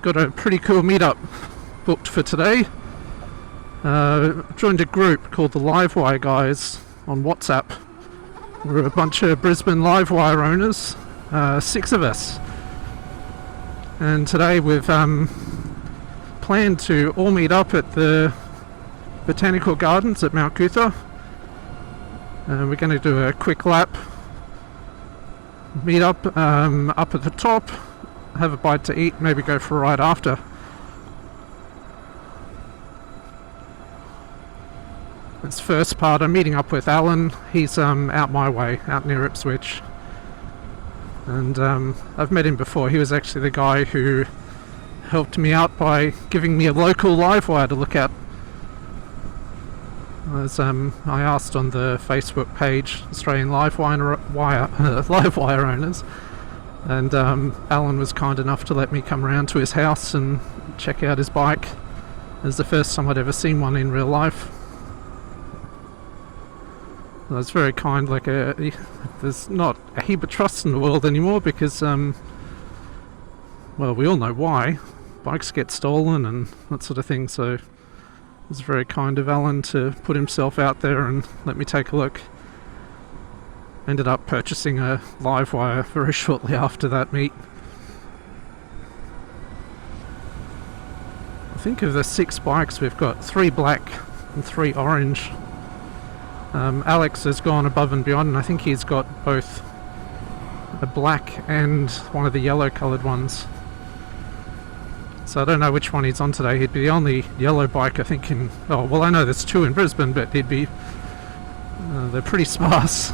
I've got a pretty cool meetup booked for today. Joined a group called the Livewire guys on WhatsApp. We're a bunch of Brisbane Livewire owners, 6 of us. And today we've planned to all meet up at the botanical gardens at Mt Coot-tha. We're going to do a quick lap, meet up up at the top, have a bite to eat, maybe go for a ride after. This first part, I'm meeting up with Alan. He's out my way, out near Ipswich. And I've met him before. He was actually the guy who helped me out by giving me a local Livewire to look at. As I asked on the Facebook page, Australian Livewire owners, and Alan was kind enough to let me come around to his house and check out his bike. It was the first time I'd ever seen one in real life. Well, it's very kind. There's not a heap of trust in the world anymore because, well, we all know why. Bikes get stolen and that sort of thing, so it was very kind of Alan to put himself out there and let me take a look. Ended up purchasing a Livewire very shortly after that meet. I think of the 6 bikes, we've got 3 black and 3 orange. Alex has gone above and beyond, and I think he's got both a black and one of the yellow coloured ones. So I don't know which one he's on today. He'd be the only yellow bike, I think, in... Oh, well, I know there's 2 in Brisbane, but he'd be... they're pretty sparse.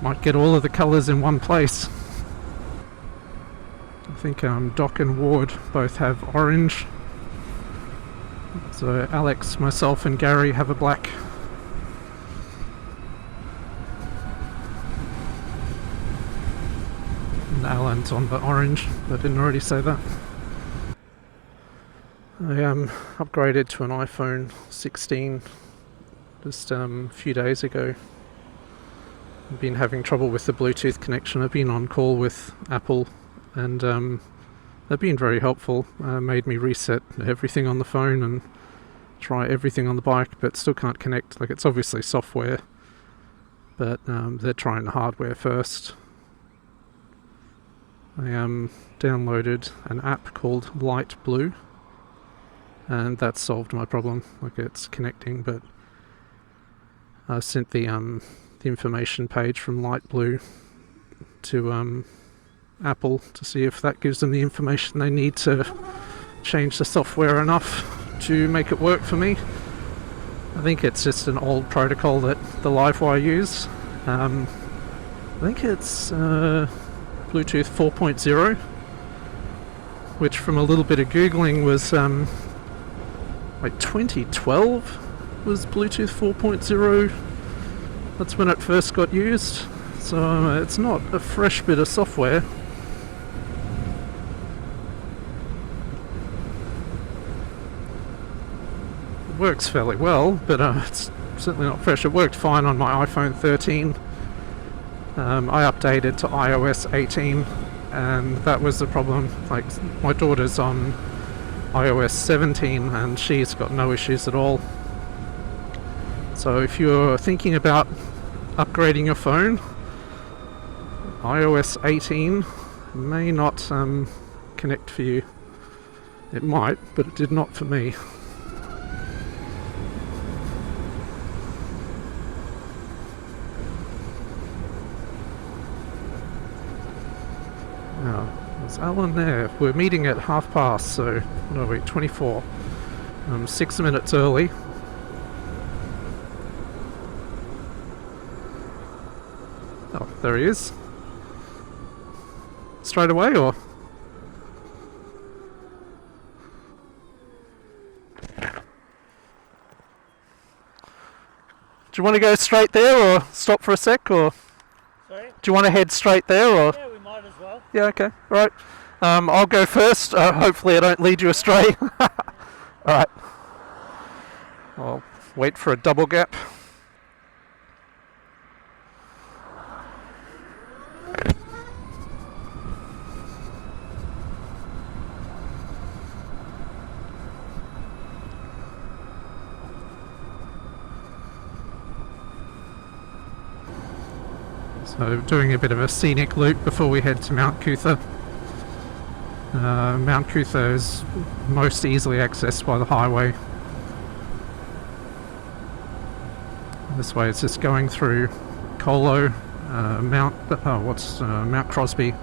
Might get all of the colours in one place. I think Doc and Ward both have orange. So Alex, myself and Gary have a black. And Alan's on the orange, but I didn't already say that. I upgraded to an iPhone 16 just a few days ago. I've been having trouble with the Bluetooth connection. I've been on call with Apple and they've been very helpful. Made me reset everything on the phone and try everything on the bike, but still can't connect. Like, it's obviously software, but they're trying the hardware first. I downloaded an app called Light Blue, and that solved my problem. Like, it's connecting, but I sent the information page from Light Blue to Apple to see if that gives them the information they need to change the software enough to make it work for me. I think it's just an old protocol that the Livewire use. I think it's Bluetooth 4.0, which from a little bit of Googling was like 2012 was Bluetooth 4.0. That's when it first got used. So it's not a fresh bit of software. It works fairly well, but it's certainly not fresh. It worked fine on my iPhone 13. I updated to iOS 18, and that was the problem. Like, my daughter's on iOS 17, and she's got no issues at all. So if you're thinking about upgrading your phone, iOS 18 may not connect for you. It might, but it did not for me. Now, there's Alan there. We're meeting at past, so what are we, 24. 6 minutes early. Oh, there he is. Straight away, or? Do you want to go straight there, or stop for a sec, or? Sorry? Do you want to head straight there, or? Yeah, we might as well. Yeah, okay. Right. I'll go first. Hopefully I don't lead you astray. Alright. I'll wait for a double gap. So doing a bit of a scenic loop before we head to Mt Coot-tha. Mt Coot-tha is most easily accessed by the highway. This way it's just going through Colo, Mount Crosby.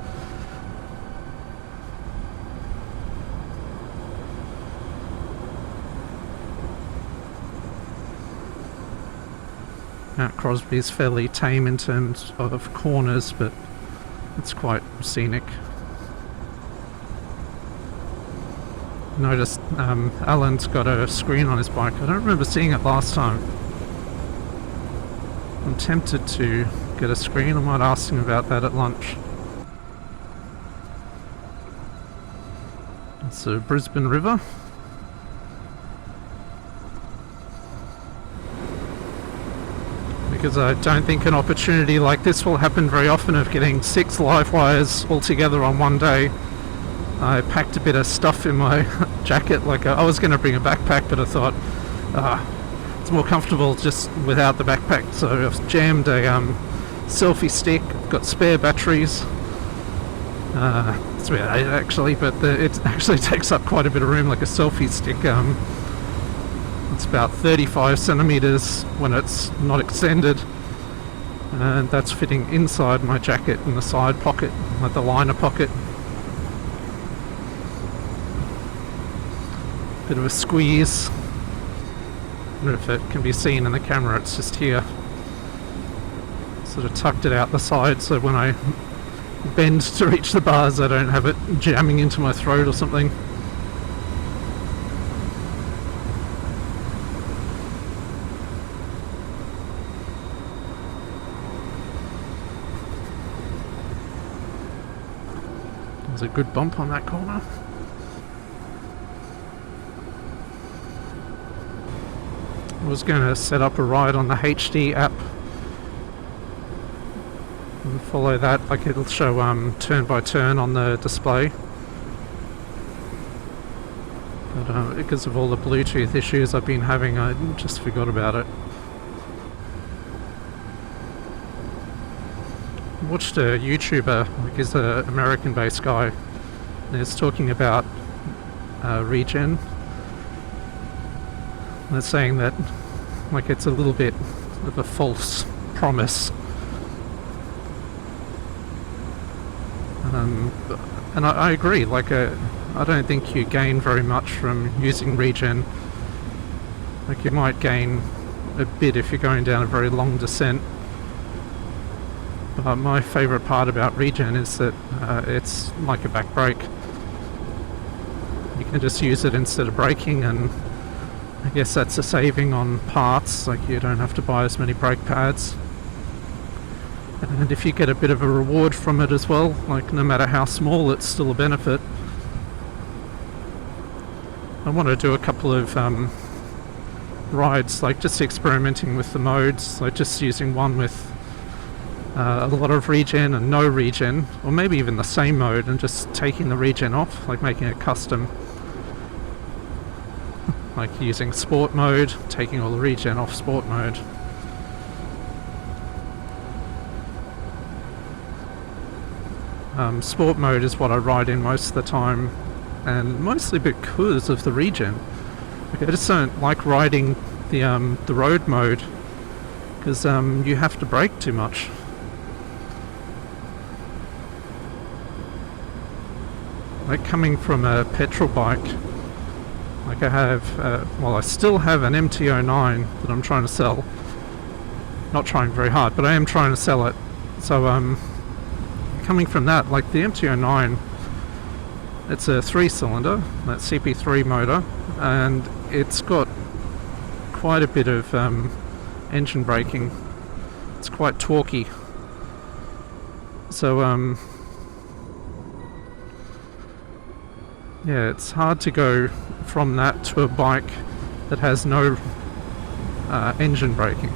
Mount Crosby is fairly tame in terms of corners, but it's quite scenic. Noticed Alan's got a screen on his bike. I don't remember seeing it last time. I'm tempted to get a screen. I might ask him about that at lunch. It's the Brisbane River. Because I don't think an opportunity like this will happen very often, of getting 6 live wires all together on one day. I packed a bit of stuff in my jacket. Like I was going to bring a backpack, but I thought it's more comfortable just without the backpack. So I've jammed a selfie stick. I've got spare batteries. It's about 8 actually, but it actually takes up quite a bit of room. Like a selfie stick, it's about 35 centimeters when it's not extended, and that's fitting inside my jacket in the side pocket, like the liner pocket. Bit of a squeeze. I don't know if it can be seen in the camera, it's just here. Sort of tucked it out the side so when I bend to reach the bars I don't have it jamming into my throat or something. There's a good bump on that corner. I was going to set up a ride on the HD app and follow that, like it'll show turn by turn on the display. But because of all the Bluetooth issues I've been having, I just forgot about it. I watched a YouTuber, like he's an American-based guy, and he's talking about regen. They're saying that like it's a little bit of a false promise, and I agree. Like I don't think you gain very much from using regen. Like you might gain a bit if you're going down a very long descent, but my favourite part about regen is that it's like a back brake. You can just use it instead of braking, and I guess that's a saving on parts, like you don't have to buy as many brake pads. And if you get a bit of a reward from it as well, like no matter how small, it's still a benefit. I want to do a couple of rides, like just experimenting with the modes, like just using one with a lot of regen and no regen, or maybe even the same mode and just taking the regen off, like making it custom. Like using sport mode, taking all the regen off sport mode. Sport mode is what I ride in most of the time, and mostly because of the regen. Like I just don't like riding the road mode, because you have to brake too much. Like coming from a petrol bike, like I have, I still have an MT-09 that I'm trying to sell. Not trying very hard, but I am trying to sell it. So coming from that, like the MT-09, it's a 3-cylinder, that CP3 motor, and it's got quite a bit of engine braking. It's quite torquey. So yeah, it's hard to go from that to a bike that has no engine braking.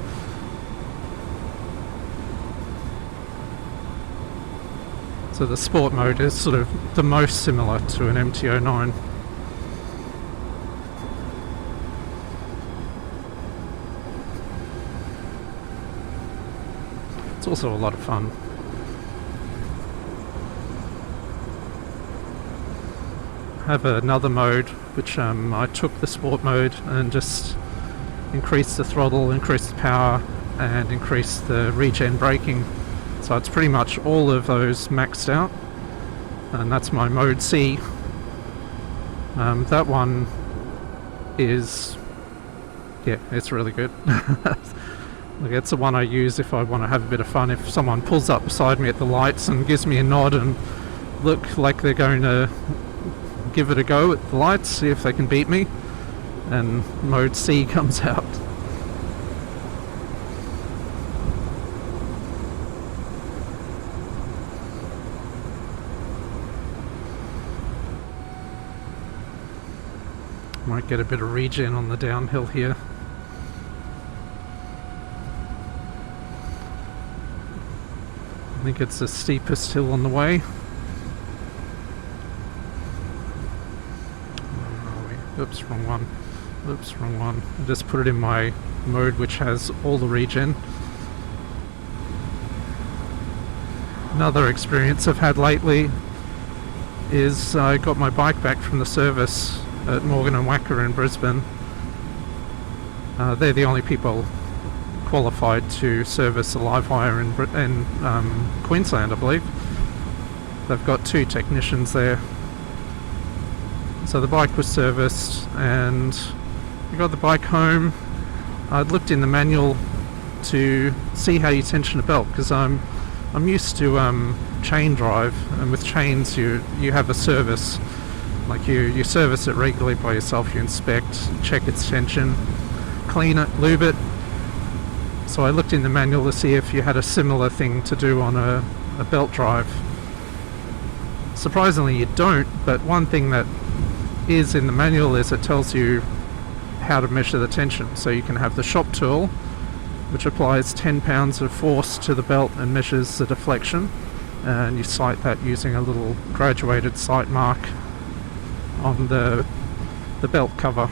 So the sport mode is sort of the most similar to an MT-09. It's It's also a lot of fun. I have another mode which I took the sport mode and just increased the throttle, increased the power, and increased the regen braking. So it's pretty much all of those maxed out, and that's my mode C. That one is, yeah, it's really good. Like, it's the one I use if I want to have a bit of fun. If someone pulls up beside me at the lights and gives me a nod and look like they're going to give it a go at the lights, see if they can beat me, and mode C comes out. Might get a bit of regen on the downhill here. I think it's the steepest hill on the way. Oops, wrong one. Oops, wrong one. I just put it in my mode which has all the regen. Another experience I've had lately is I got my bike back from the service at Morgan & Wacker in Brisbane. They're the only people qualified to service a Livewire in Queensland, I believe. They've got 2 technicians there. So the bike was serviced and I got the bike home. I'd looked in the manual to see how you tension a belt, because I'm used to chain drive, and with chains you have a service. Like you service it regularly by yourself, you inspect, check its tension, clean it, lube it. So I looked in the manual to see if you had a similar thing to do on a belt drive. Surprisingly you don't, but one thing that is in the manual is it tells you how to measure the tension. So you can have the shop tool, which applies 10 pounds of force to the belt and measures the deflection, and you sight that using a little graduated sight mark on the belt cover.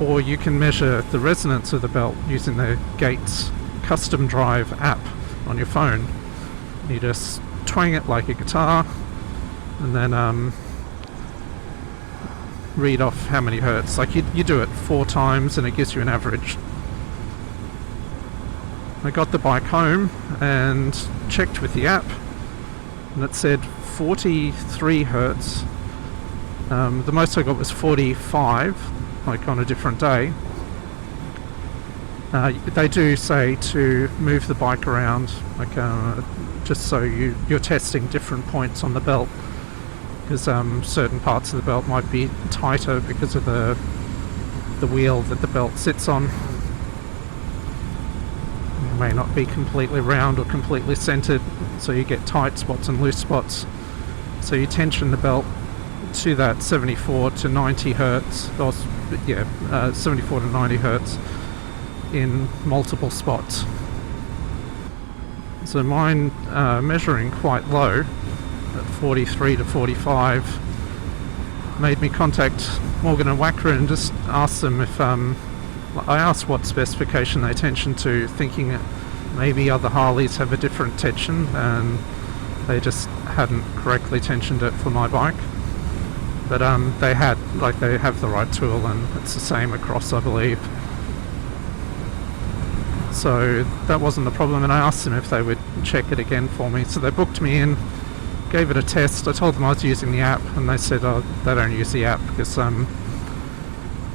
Or you can measure the resonance of the belt using the Gates Custom Drive app on your phone. You just twang it like a guitar and then read off how many hertz. Like you do it 4 times and it gives you an average. I got the bike home and checked with the app, and it said 43 hertz. The most I got was 45, like on a different day. They do say to move the bike around, like just so you're testing different points on the belt, because certain parts of the belt might be tighter because of the wheel that the belt sits on. It may not be completely round or completely centered, so you get tight spots and loose spots. So you tension the belt to that 74 to 90 hertz, or 74 to 90 hertz in multiple spots. So mine measuring quite low at 43 to 45 made me contact Morgan & Wacker and just ask them if I asked what specification they tension to, thinking that maybe other Harleys have a different tension and they just hadn't correctly tensioned it for my bike. But they have the right tool and it's the same across, I believe. So that wasn't the problem, and I asked them if they would check it again for me. So they booked me in, gave it a test. I told them I was using the app, and they said they don't use the app because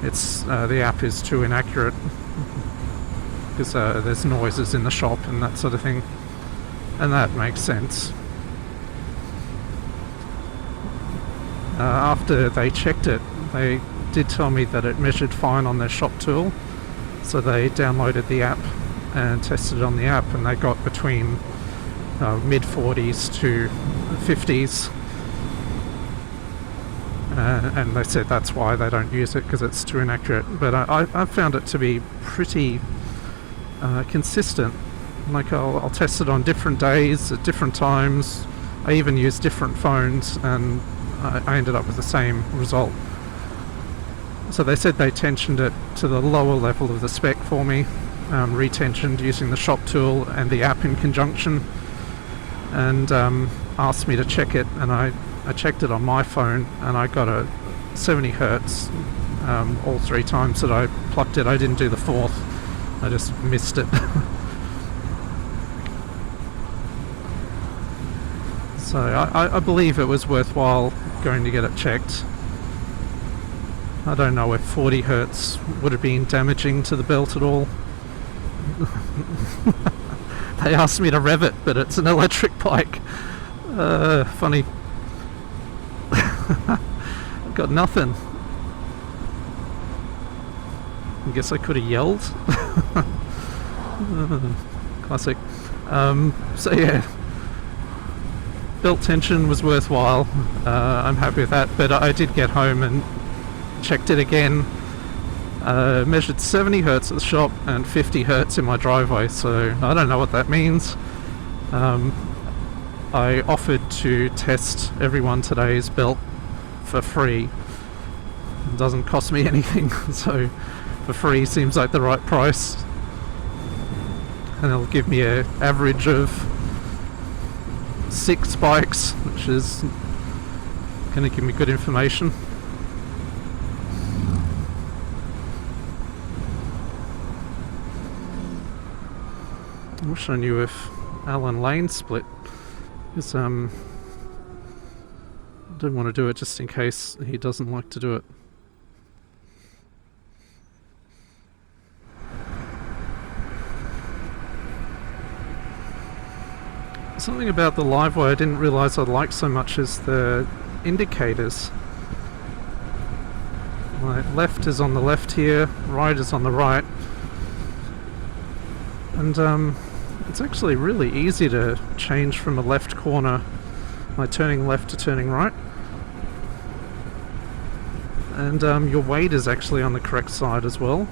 the app is too inaccurate, because there's noises in the shop and that sort of thing, and that makes sense. After they checked it, they did tell me that it measured fine on their shop tool, so they downloaded the app and tested it on the app, and they got between mid 40s to 50s, and they said that's why they don't use it, because it's too inaccurate. But I found it to be pretty consistent. Like I'll test it on different days at different times. I even use different phones, and I ended up with the same result. So they said they tensioned it to the lower level of the spec for me, retentioned using the shop tool and the app in conjunction, and asked me to check it, and I checked it on my phone, and I got a 70 hertz all 3 times that I plucked it. I didn't do the 4th, I just missed it. So I believe it was worthwhile going to get it checked. I don't know if 40 hertz would have been damaging to the belt at all. They asked me to rev it, but it's an electric bike. Funny. I've got nothing. I guess I could have yelled. Classic. So yeah, belt tension was worthwhile. I'm happy with that, but I did get home and checked it again. Measured 70 hertz at the shop and 50 hertz in my driveway, so I don't know what that means. I offered to test everyone today's belt for free. It doesn't cost me anything, so for free seems like the right price. And it'll give me an average of 6 bikes, which is going to give me good information. I wish I knew if Alan Lane split, because I don't want to do it just in case he doesn't like to do it. Something about the Livewire I didn't realise I liked so much is the indicators. My left is on the left here, right is on the right, and it's actually really easy to change from a left corner, like turning left to turning right. And your weight is actually on the correct side as well.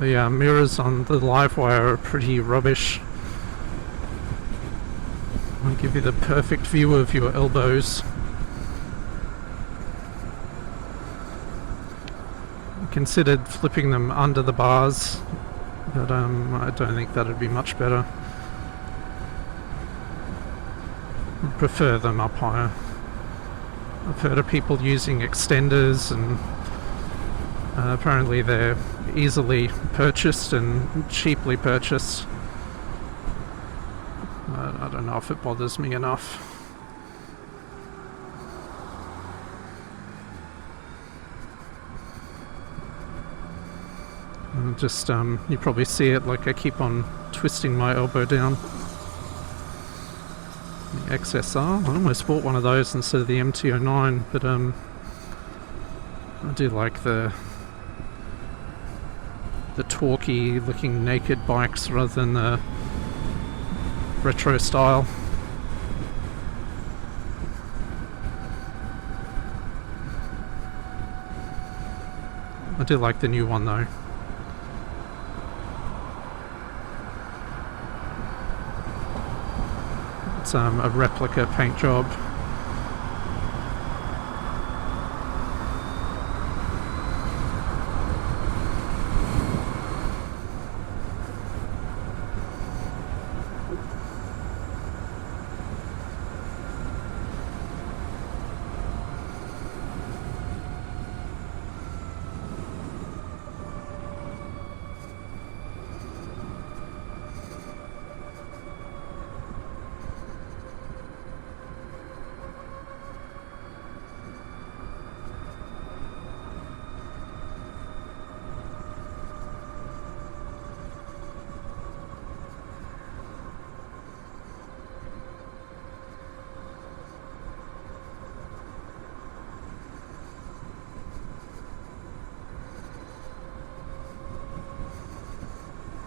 The mirrors on the Livewire are pretty rubbish. I'll give you the perfect view of your elbows. Considered flipping them under the bars, but I don't think that'd be much better. I prefer them up higher. I've heard of people using extenders, and apparently they're easily purchased and cheaply purchased. I don't know if it bothers me enough. Just you probably see it, like I keep on twisting my elbow down. The XSR, I almost bought one of those instead of the MT-09, but I do like the torquey looking naked bikes rather than the retro style. I do like the new one though. It's a replica paint job.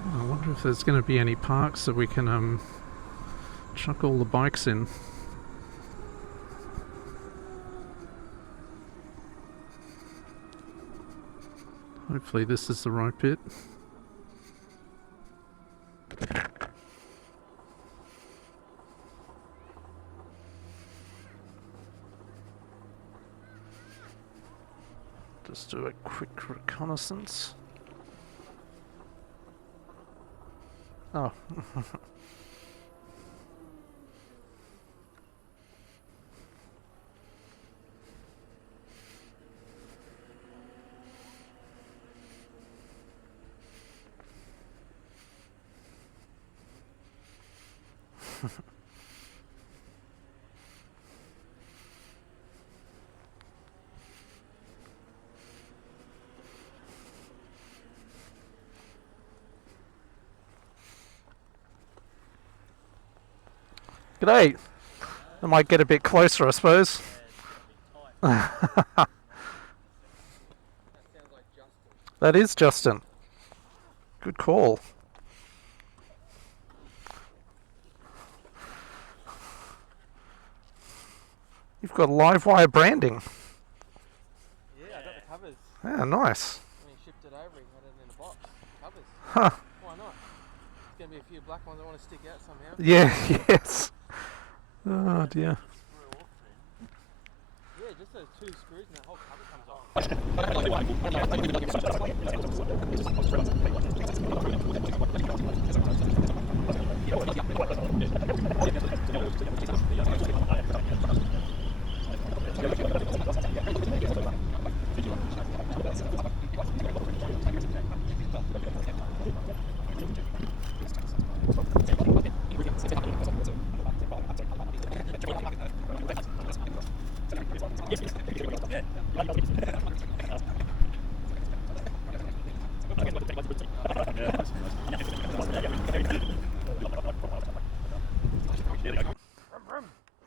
I wonder if there's going to be any parks that we can chuck all the bikes in. Hopefully this is the right bit. Just do a quick reconnaissance. Oh. G'day. I might get a bit closer, I suppose. That is Justin. Good call. You've got Livewire branding. Yeah, I got the covers. Yeah, nice. When he shipped it over, he had it in a box. Covers. Huh. Why not? There's going to be a few black ones that want to stick out somehow. Yeah, yes. Oh dear. Yeah, just those two screws and that whole cover comes off.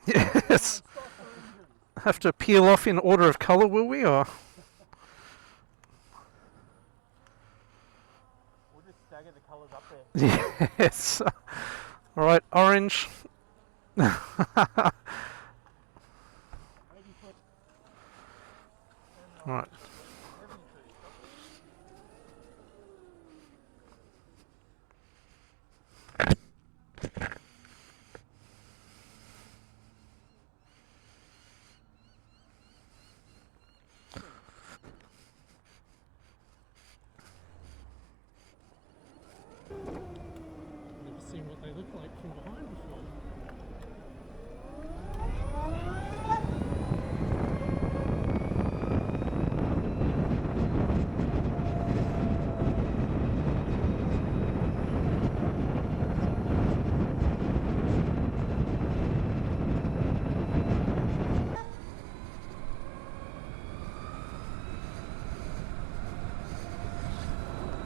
Yes. Have to peel off in order of colour, will we? Or We'll just stagger the colours up there. yes. All right, orange. Right. Never seen what they look like from behind before.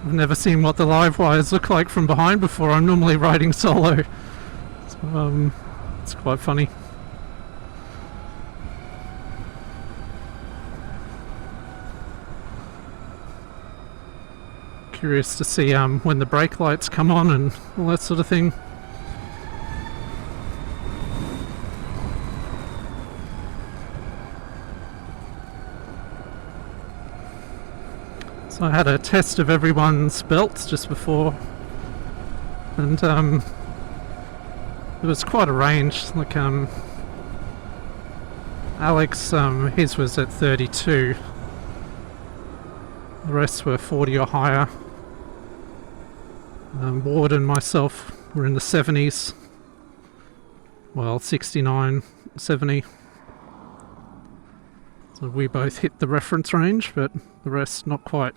I've never seen what the live wires look like from behind before. I'm normally riding solo. So, it's quite funny. Curious to see when the brake lights come on and all that sort of thing. So I had a test of everyone's belts just before, and it was quite a range. Like Alex, his was at 32. The rest were 40 or higher. Ward and myself were in the 70s. Well, 69, 70. So we both hit the reference range, but the rest not quite.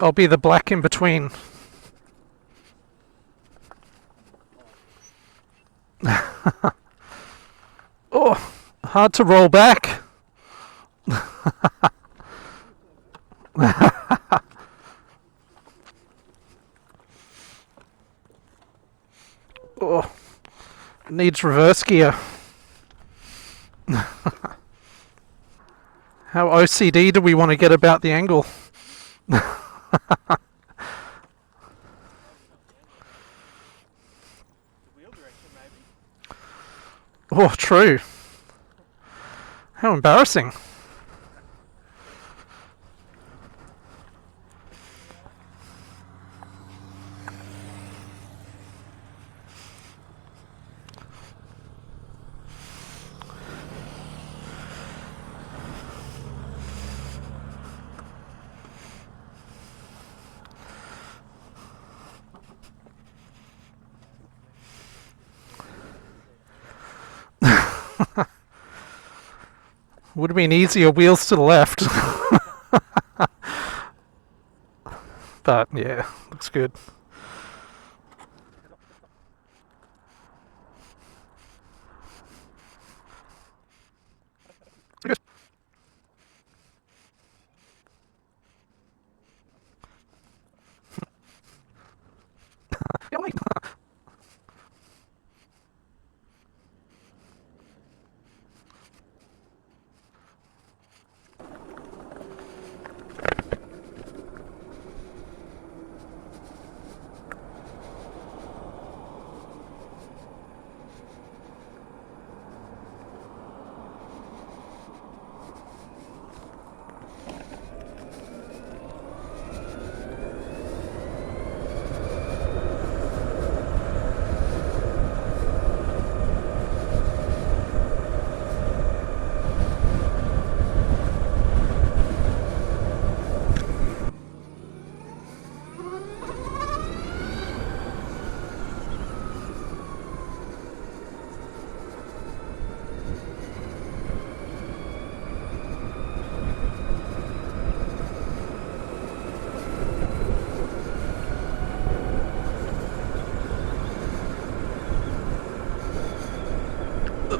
I'll be the black in between. Oh, hard to roll back. Oh, needs reverse gear. How OCD do we want to get about the angle? The wheel direction, maybe. Oh, true. How embarrassing. Would have been easier wheels to the left. But yeah, looks good. Good.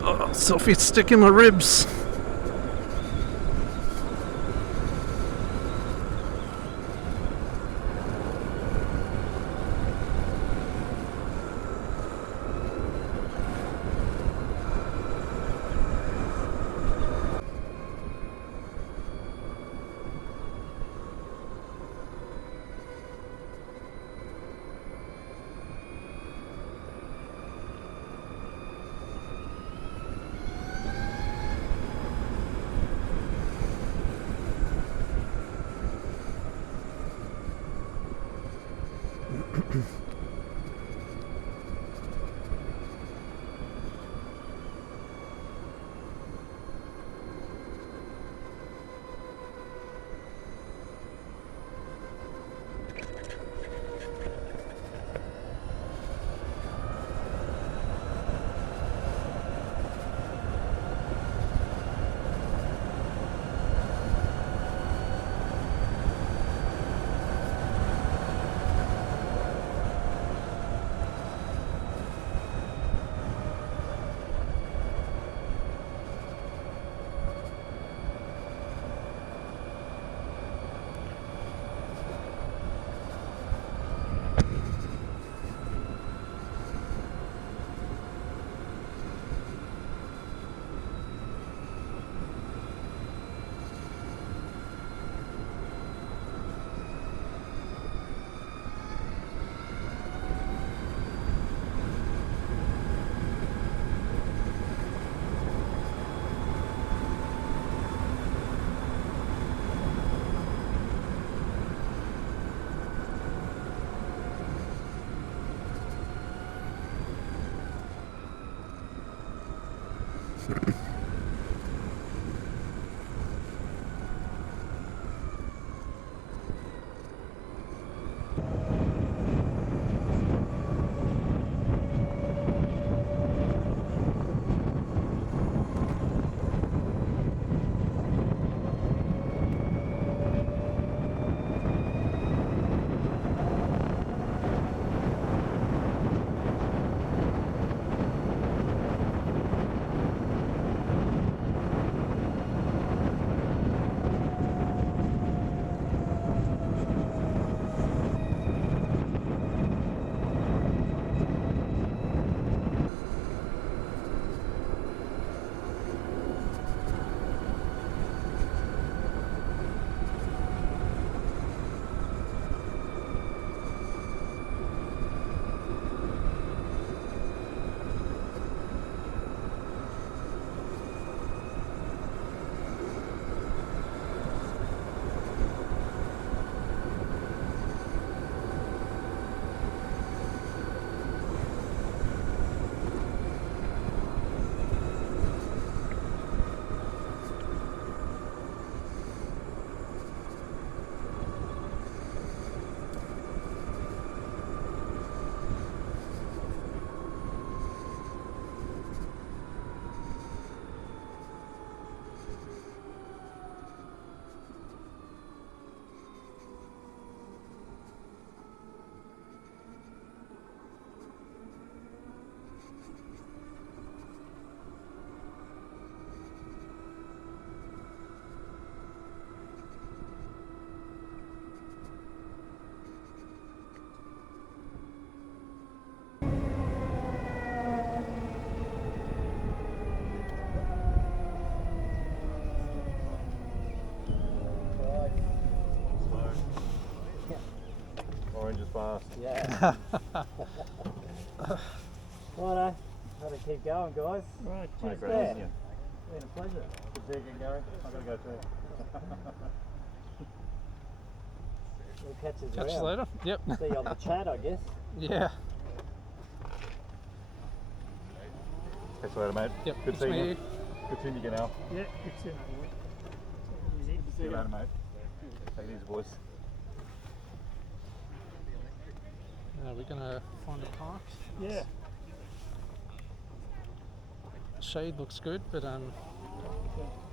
Oh, Sophie's sticking my ribs. fast. Yeah. Righto. Gotta keep going, guys. Right, Mate, cheers, great guys. seeing you. Been a pleasure. Good seeing you, Gary. I've got to go too. We'll catch us Catch you around. later. Yep. See you on the chat, I guess. Yeah. Catch you later, mate. Yep. Good seeing you. you. Good seeing you again, Al. Yeah, it's in it. Easy. See you later, mate. Take it easy, boys. We're gonna find a park. Yeah. Shade looks good, but Park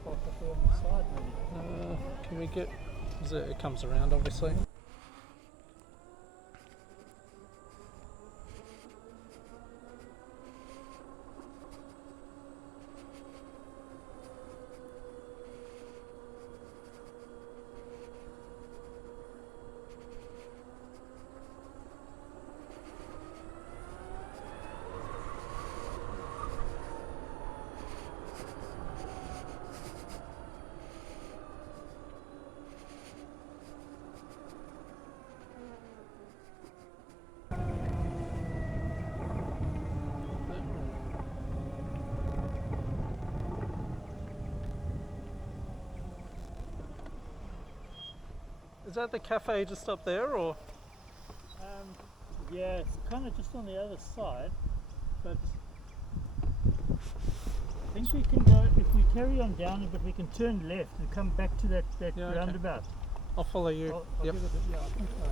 up there on the side, maybe. can we get? It comes around, obviously. Is that the cafe just up there, or? Yeah, it's kind of just on the other side, but I think we can go, if we carry on down a bit, we can turn left and come back to that Yeah, okay. roundabout. I'll follow you. I'll Yep. give it a, yeah, I think so.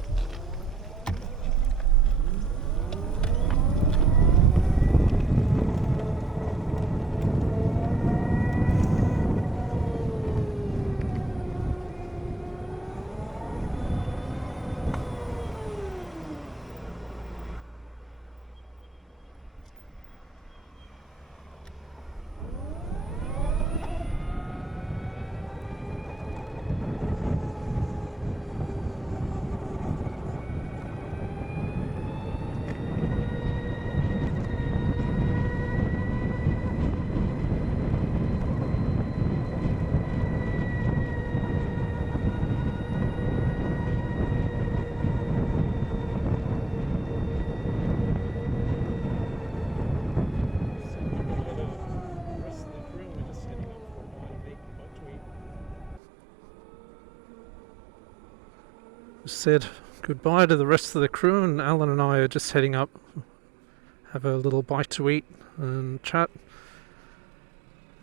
Said goodbye to the rest of the crew, and Alan and I are just heading up, have a little bite to eat and chat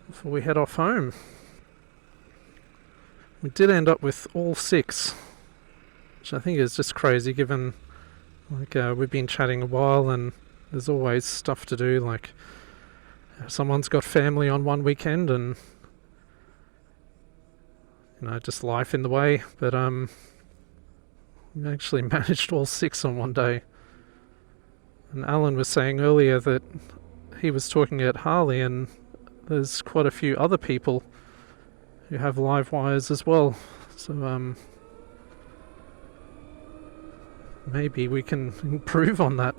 before we head off home. We did end up with all 6, which I think is just crazy given we've been chatting a while and there's always stuff to do, like someone's got family on one weekend and just life in the way, but we actually managed all 6 on one day. And Alan was saying earlier that he was talking at Harley and there's quite a few other people who have live wires as well. So maybe we can improve on that.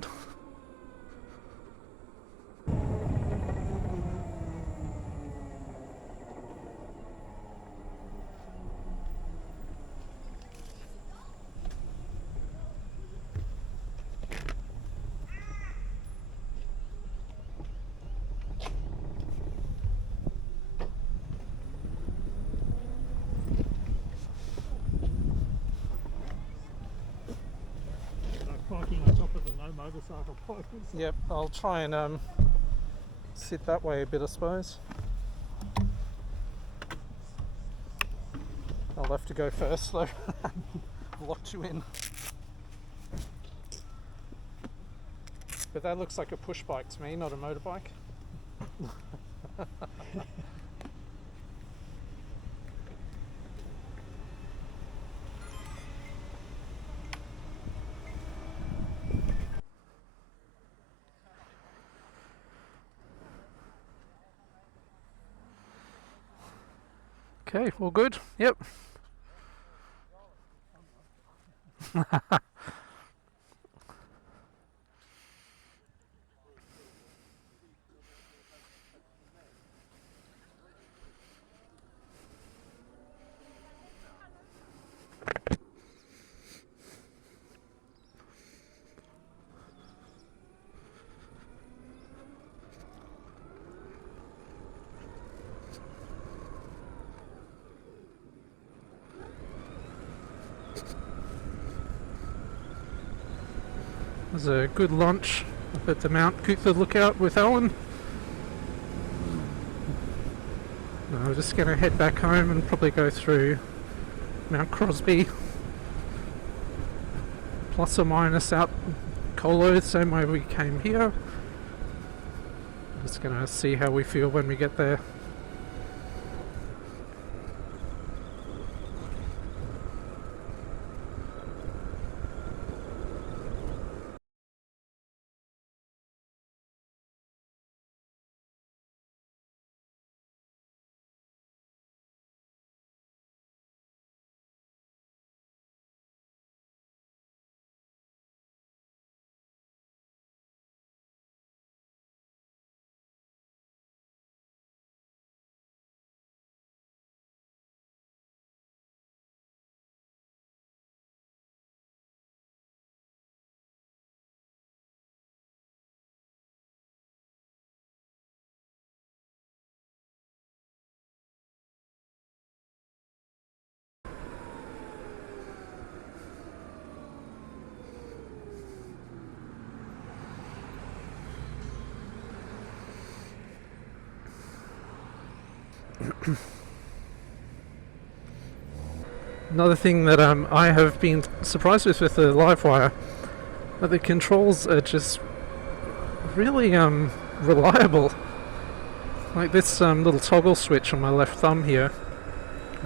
Parking on top of the no motorcycle parkers. Yep, I'll try and sit that way a bit, I suppose. I'll have to go first though. Locked you in. But that looks like a push bike to me, not a motorbike. Okay, all good? Yep. was a good lunch up at the Mt Coot-tha lookout with Alan. We're just going to head back home and probably go through Mount Crosby, plus or minus out Colo, same way we came here. Just going to see how we feel when we get there. Another thing that I have been surprised with the Livewire, that the controls are just really reliable. Like this little toggle switch on my left thumb here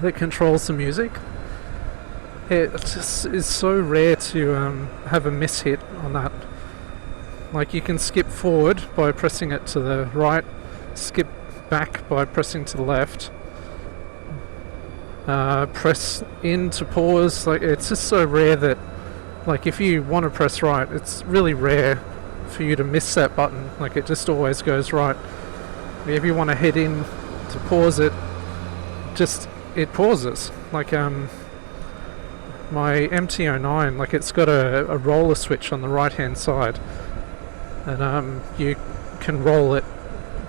that controls the music. It just is so rare to have a miss hit on that. Like you can skip forward by pressing it to the right, skip back by pressing to the left, press in to pause. Like it's just so rare that, like, if you want to press right, it's really rare for you to miss that button. Like it just always goes right. If you want to head in to pause it, just it pauses. Like my MT-09, like it's got a roller switch on the right hand side, and you can roll it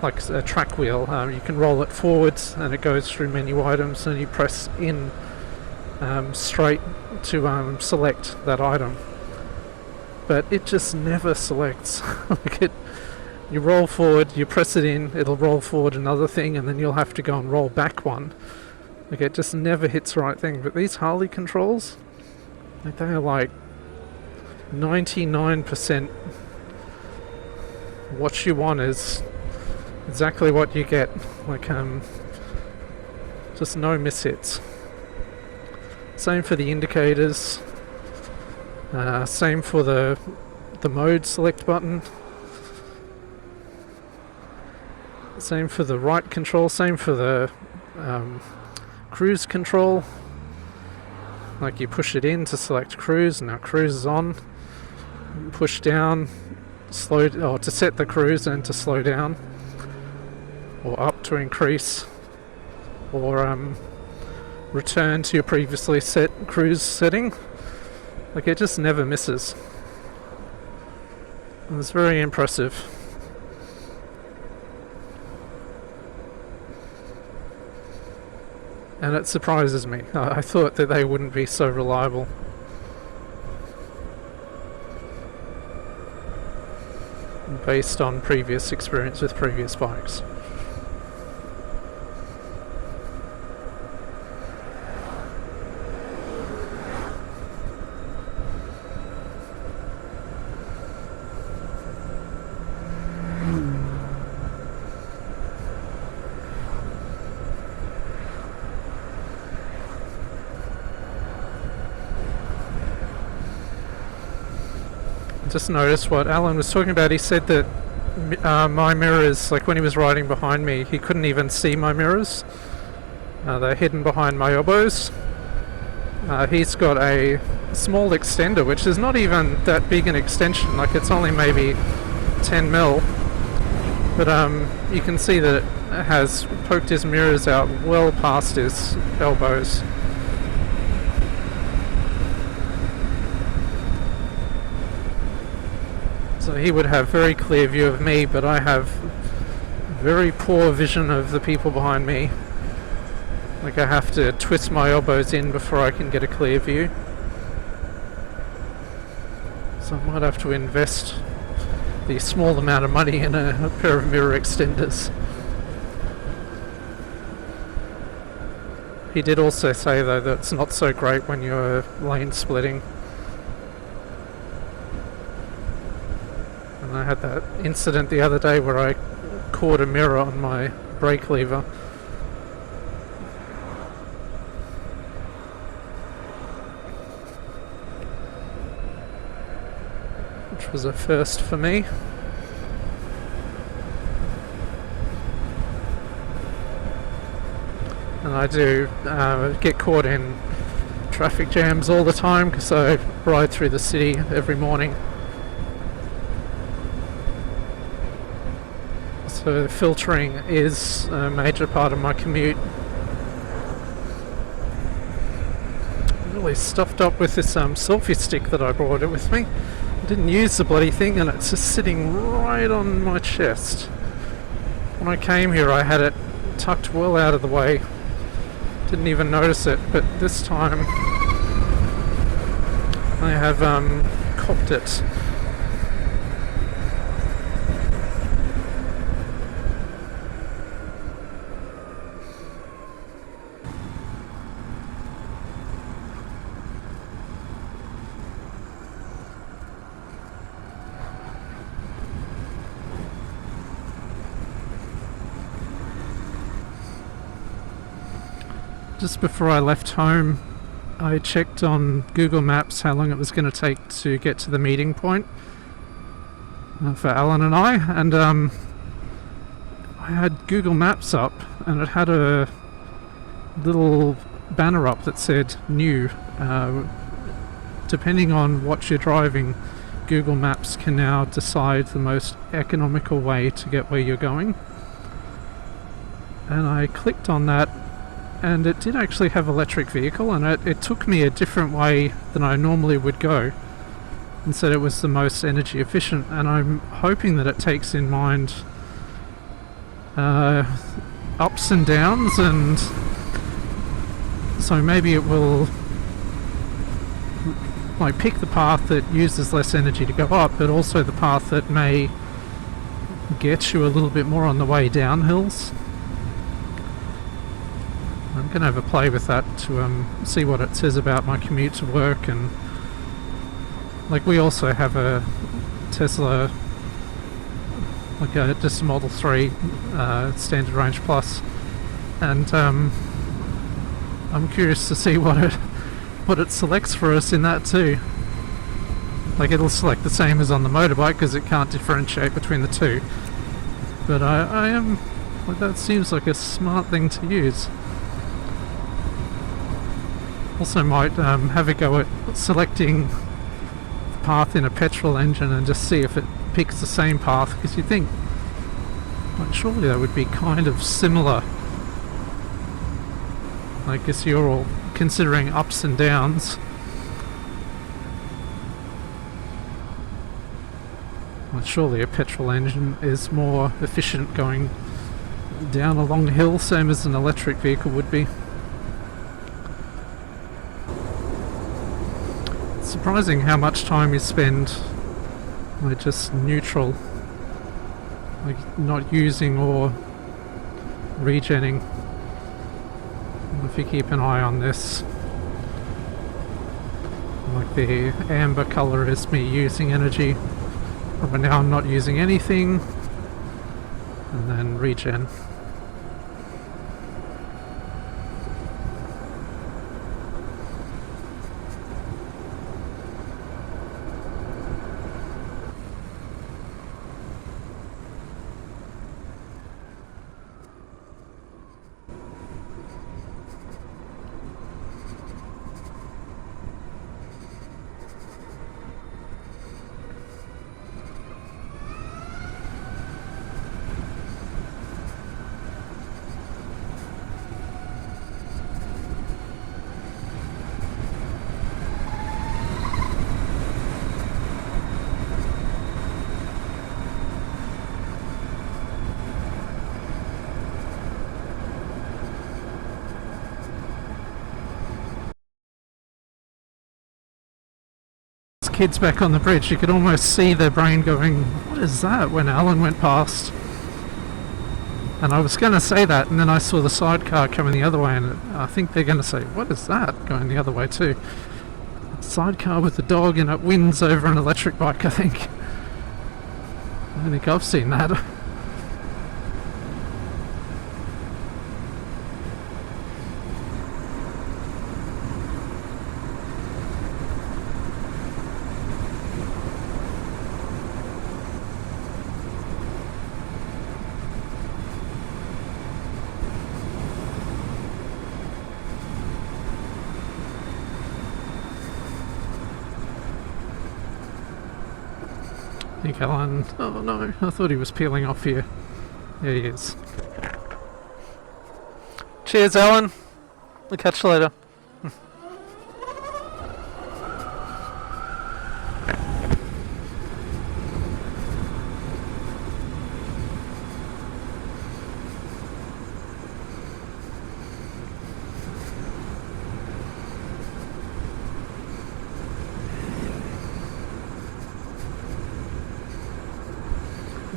like a track wheel. You can roll it forwards and it goes through menu items, and you press in straight to select that item, but it just never selects. Like you roll forward, you press it in, it'll roll forward another thing, and then you'll have to go and roll back one. Like it just never hits the right thing. But these Harley controls, like they are like 99% what you want is exactly what you get. Like just no mishits. Same for the indicators, same for the mode select button, same for the right control, same for the cruise control. Like you push it in to select cruise, and now cruise is on. Push down, slow, or to set the cruise and to slow down, or up to increase, or return to your previously set cruise setting. Like it just never misses. And it's very impressive. And it surprises me. I thought that they wouldn't be so reliable. Based on previous experience with previous bikes. Just noticed what Alan was talking about. He said that my mirrors, like when he was riding behind me, he couldn't even see my mirrors. They're hidden behind my elbows. He's got a small extender, which is not even that big an extension. Like it's only maybe 10 mil, but you can see that it has poked his mirrors out well past his elbows. So he would have very clear view of me, but I have very poor vision of the people behind me. Like I have to twist my elbows in before I can get a clear view. So I might have to invest the small amount of money in a pair of mirror extenders. He did also say though that it's not so great when you're lane splitting. And I had that incident the other day where I caught a mirror on my brake lever. Which was a first for me. And I do get caught in traffic jams all the time because I ride through the city every morning. So filtering is a major part of my commute. Really stuffed up with this selfie stick that I brought it with me. I didn't use the bloody thing and it's just sitting right on my chest. When I came here I had it tucked well out of the way. Didn't even notice it, but this time I have copped it. Just before I left home, I checked on Google Maps how long it was going to take to get to the meeting point for Alan and I, and I had Google Maps up and it had a little banner up that said new. Depending on what you're driving, Google Maps can now decide the most economical way to get where you're going. And I clicked on that, and it did actually have electric vehicle, and it took me a different way than I normally would go, and said it was the most energy efficient. And I'm hoping that it takes in mind ups and downs, and so maybe it will like pick the path that uses less energy to go up, but also the path that may get you a little bit more on the way down hills. I'm going to have a play with that to see what it says about my commute to work. And like, we also have a Tesla, like just a Model 3 standard range plus, and I'm curious to see what it selects for us in that too. Like, it'll select the same as on the motorbike because it can't differentiate between the two, but I am like, that seems like a smart thing to use. Also might have a go at selecting the path in a petrol engine and just see if it picks the same path, because you think, like, surely that would be kind of similar. I guess you're all considering ups and downs. Well, surely a petrol engine is more efficient going down a long hill, same as an electric vehicle would be. Surprising how much time you spend like just neutral, like not using or regenning. If you keep an eye on this, like the amber colour is me using energy, but now I'm not using anything, and then regen. kids back on the bridge, you could almost see their brain going, what is that, when Alan went past. And I was going to say that, and then I saw the sidecar coming the other way, and I think they're going to say, what is that, going the other way too. Sidecar with the dog, and it wins over an electric bike, I think. I don't think I've seen that. I think Alan... Oh no, I thought he was peeling off here. There he is. Cheers, Alan. I'll catch you later.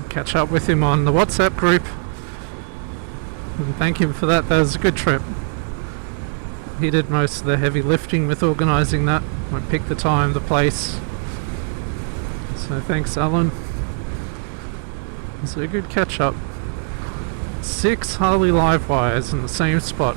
Catch up with him on the WhatsApp group and thank him for that. That was a good trip. He did most of the heavy lifting with organising that. I picked the time, the place. So thanks, Alan. It's a good catch up. 6 Harley Livewires in the same spot.